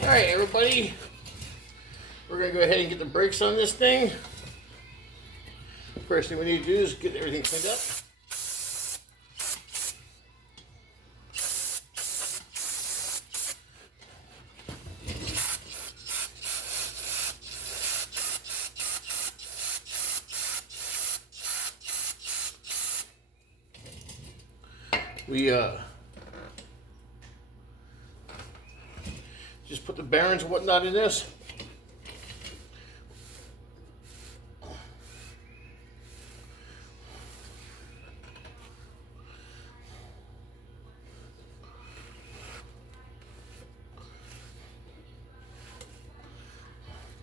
Alright, everybody, we're going to go ahead and get the brakes on this thing. First thing we need to do is get everything cleaned up. We just put the bearings and whatnot in this.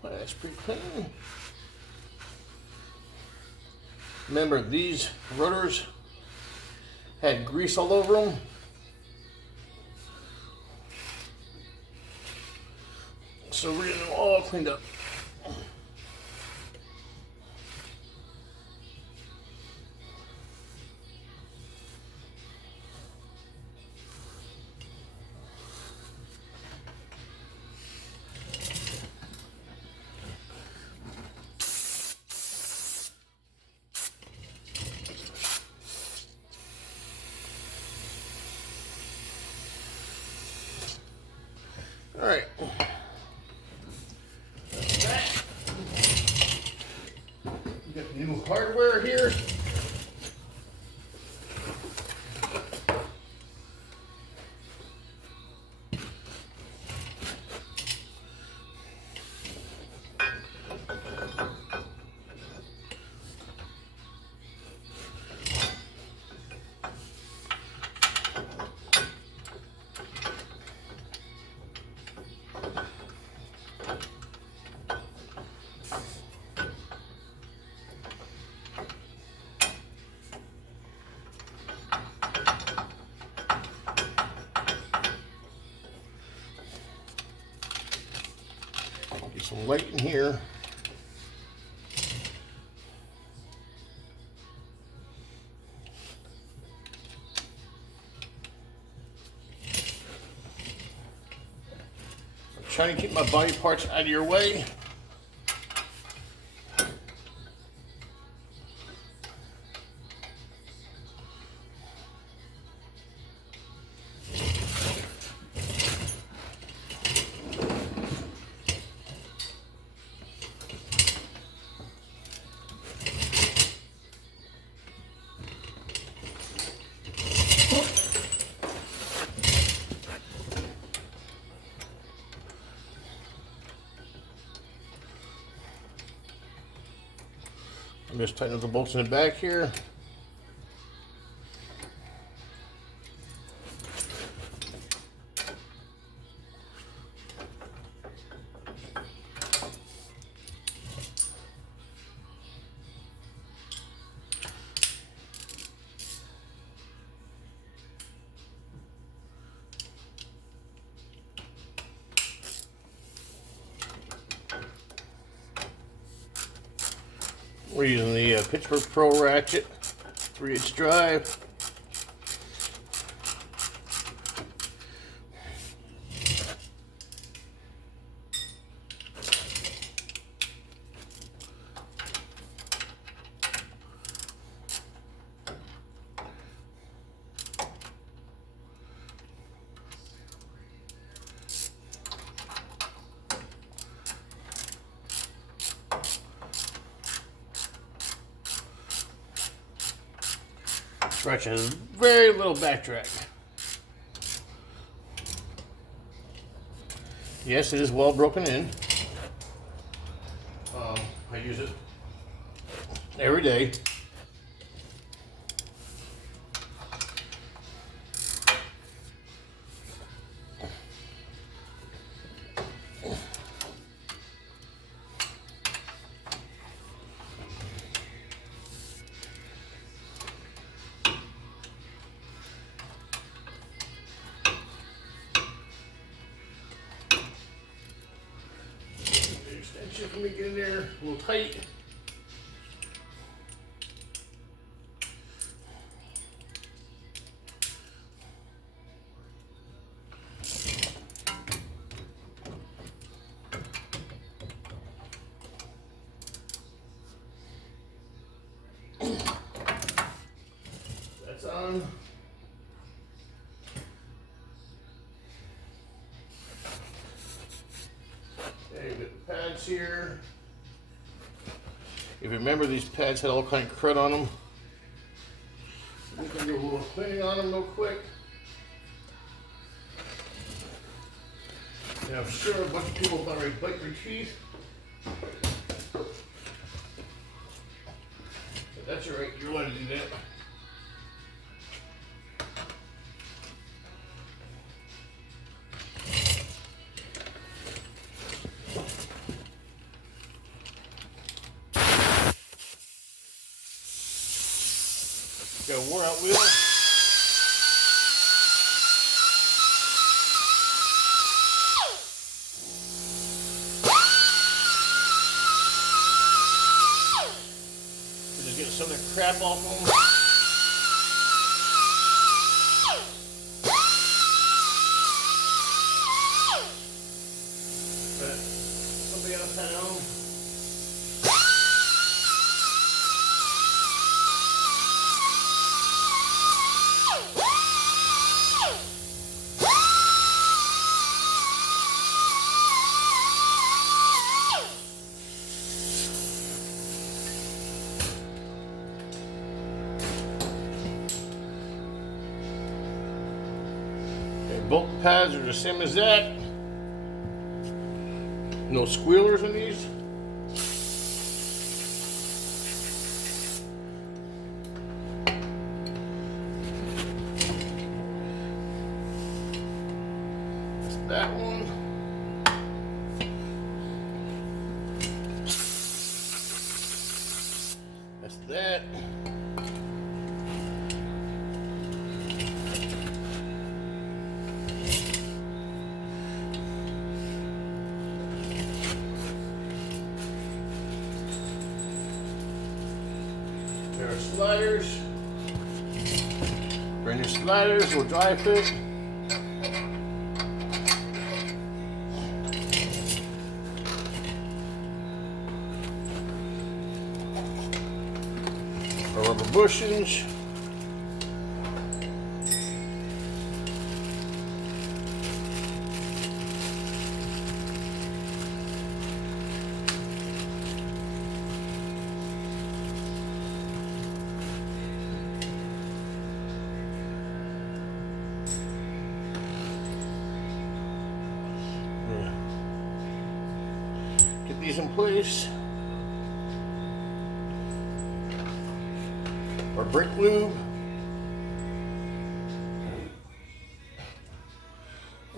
That's pretty clean. Remember, these rotors had grease all over them. So we're getting them all cleaned up. All right. That's that. We got new hardware here. Get some light in here. I'm trying to keep my body parts out of your way. I'm just tightening up the bolts in the back here. We're using the Pittsburgh Pro ratchet, 3/8 drive. Ratchet has very little backtrack. Yes, it is well broken in. I use it every day. Let me get in there a little tight. pads here. If you remember, these pads had all kind of crud on them. We can do a little cleaning on them real quick. And I'm sure a bunch of people have already bite their teeth. But that's alright, you're allowed to do that. Got a wore out wheel. Just get some of the crap off them. But somebody else had it on. Bolt pads are the same as that. No squealers in these. That's that one. That's that. There are sliders. Brand new sliders will dry fit. Our rubber bushings. Get these in place. Our brake lube.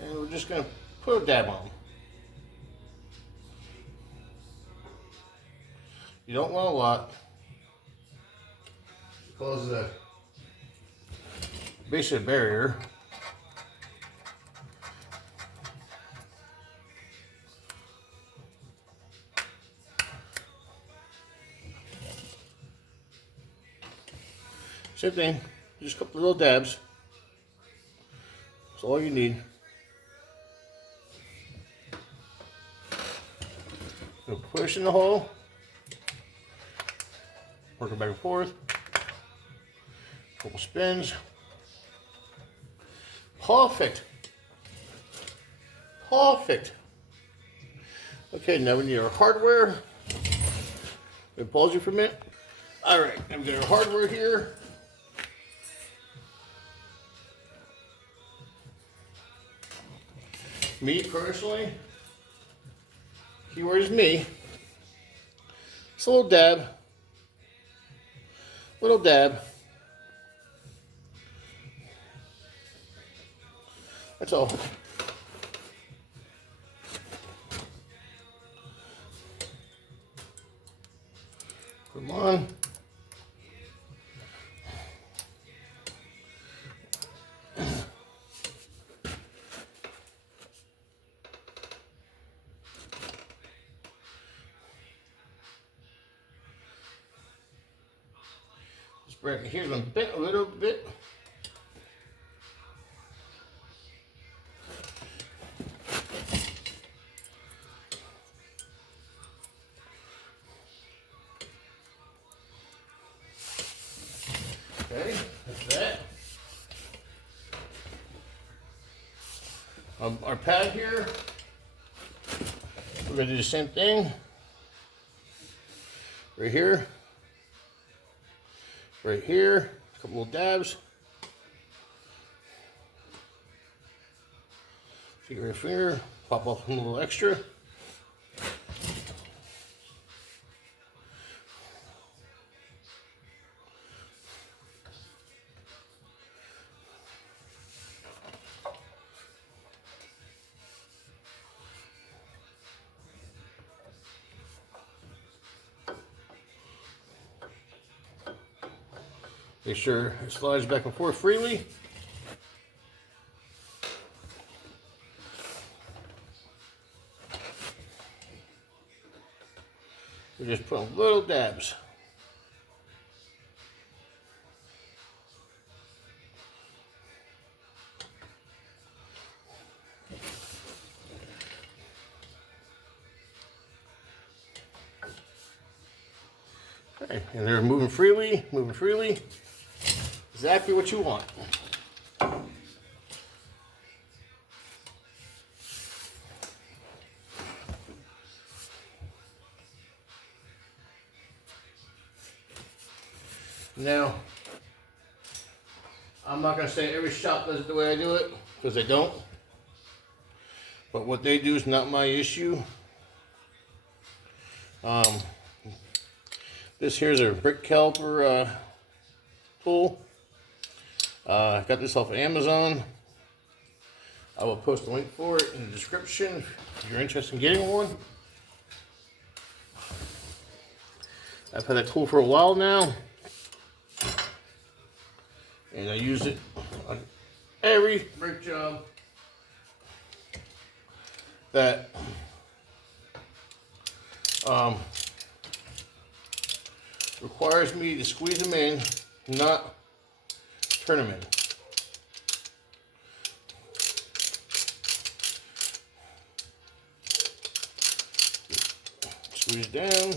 And we're just going to put a dab on. You don't want a lot. It causes a basically a barrier. Same thing, just a couple of little dabs. That's all you need. We'll push in the hole, work it back and forth, couple spins. Perfect. Perfect. Okay, now we need our hardware. Let me pause you for a minute. All right, I've got our hardware here. Me personally, keyword is me. It's a little dab. Little dab. That's all. Come on. Spread it here a little bit. Okay, that's that. Our pad here, we're going to do the same thing. Right here. Right here. A couple little dabs. Take your finger, pop off a little extra. Make sure it slides back and forth freely. We're just putting little dabs. Okay, and they're moving freely, moving freely. Exactly what you want. Now, I'm not going to say every shop does it the way I do it, because they don't. But what they do is not my issue. This here's a brick caliper tool. I got this off of Amazon. I will post a link for it in the description if you're interested in getting one. I've had that tool for a while now, and I use it on every brick job that requires me to squeeze them in, not turn them in. Squeeze down.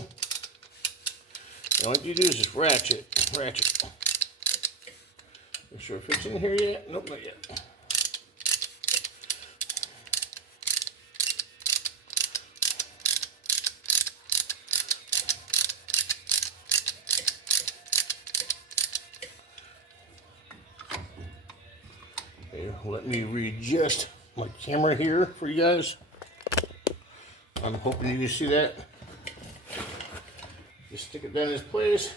And all you do is just ratchet. Make sure it fits in here yet. Nope, not yet. Okay, let me readjust my camera here for you guys. I'm hoping you can see that. Just stick it down in its place.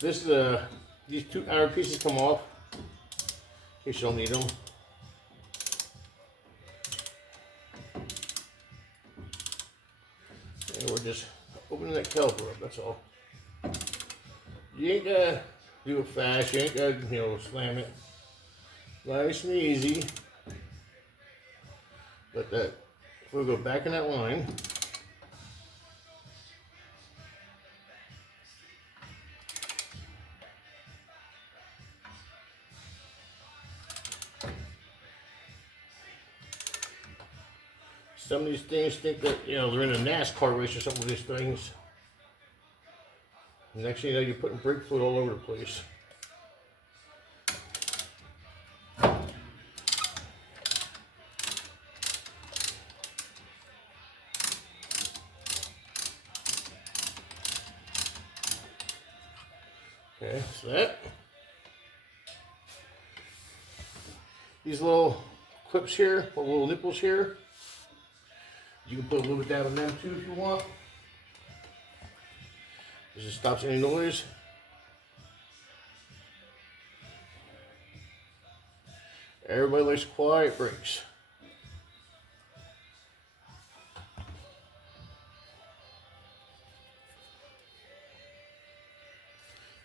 These two outer pieces come off in case you don't need them. And we're just opening that caliper up, that's all. You ain't gotta do it fast, you ain't gotta, slam it. Nice and easy. But we'll go back in that line. Some of these things think that, they're in a NASCAR race or something with these things. Next thing you know, you're putting brake fluid all over the place. Okay, so these little clips here, or little nipples here, you can put a little bit down on them too if you want. This just stops any noise. Everybody likes quiet brakes.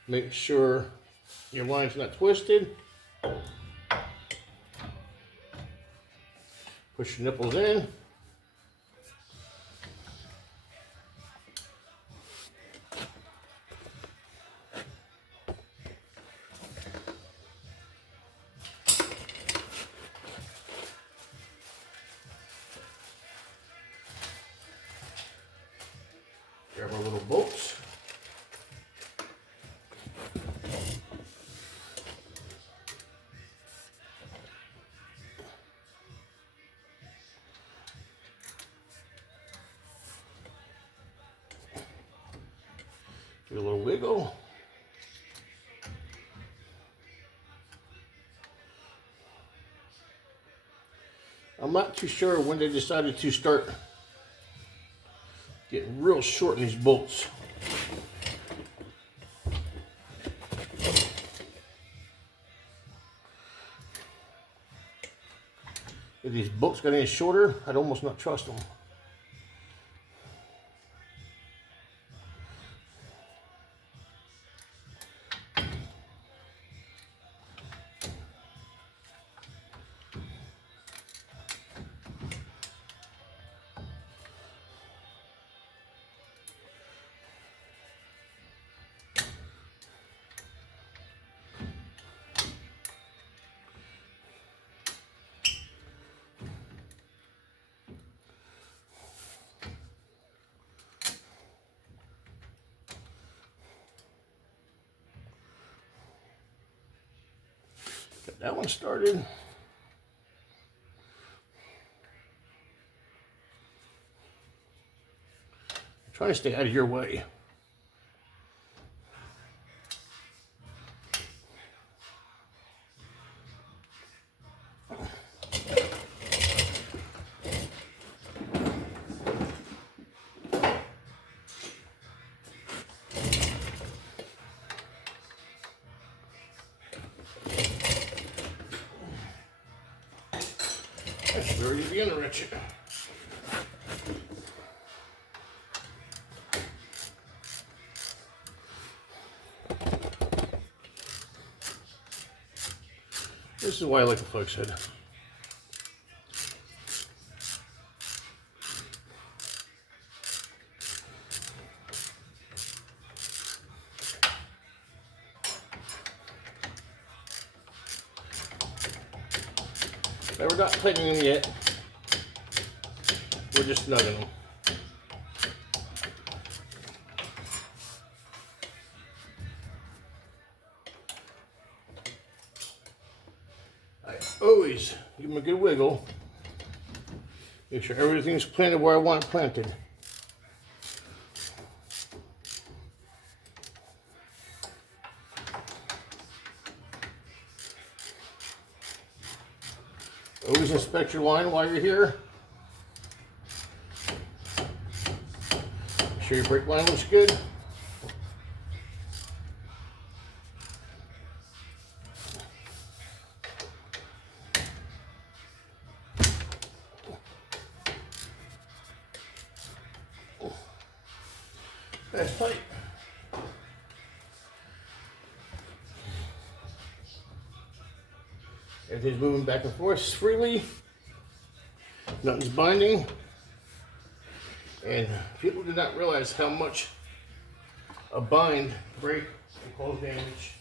Make sure your line's not twisted. Push your nipples in. Grab our little bolts. a little wiggle. I'm not too sure when they decided to start getting real short in these bolts. If these bolts got any shorter, I'd almost not trust them. Got that one started. I'm trying to stay out of your way. That's where you begin to wrench it. This is why I like a flex head. We're not tightening them yet. We're just snugging them. I always give them a good wiggle. Make sure everything's planted where I want it planted. Always inspect your line while you're here. Make sure your brake line looks good. That's tight. Everything's moving back and forth freely. Nothing's binding. And people do not realize how much a bind break can cause damage.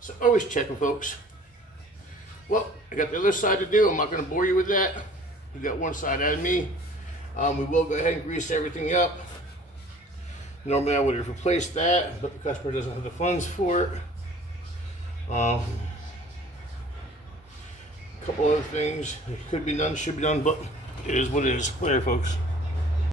So always check them, folks. Well, I got the other side to do. I'm not going to bore you with that. You got one side out of me. We will go ahead and grease everything up. Normally I would have replaced that, but the customer doesn't have the funds for it. A couple other things. It could be done, should be done, but it is what it is. Later, folks.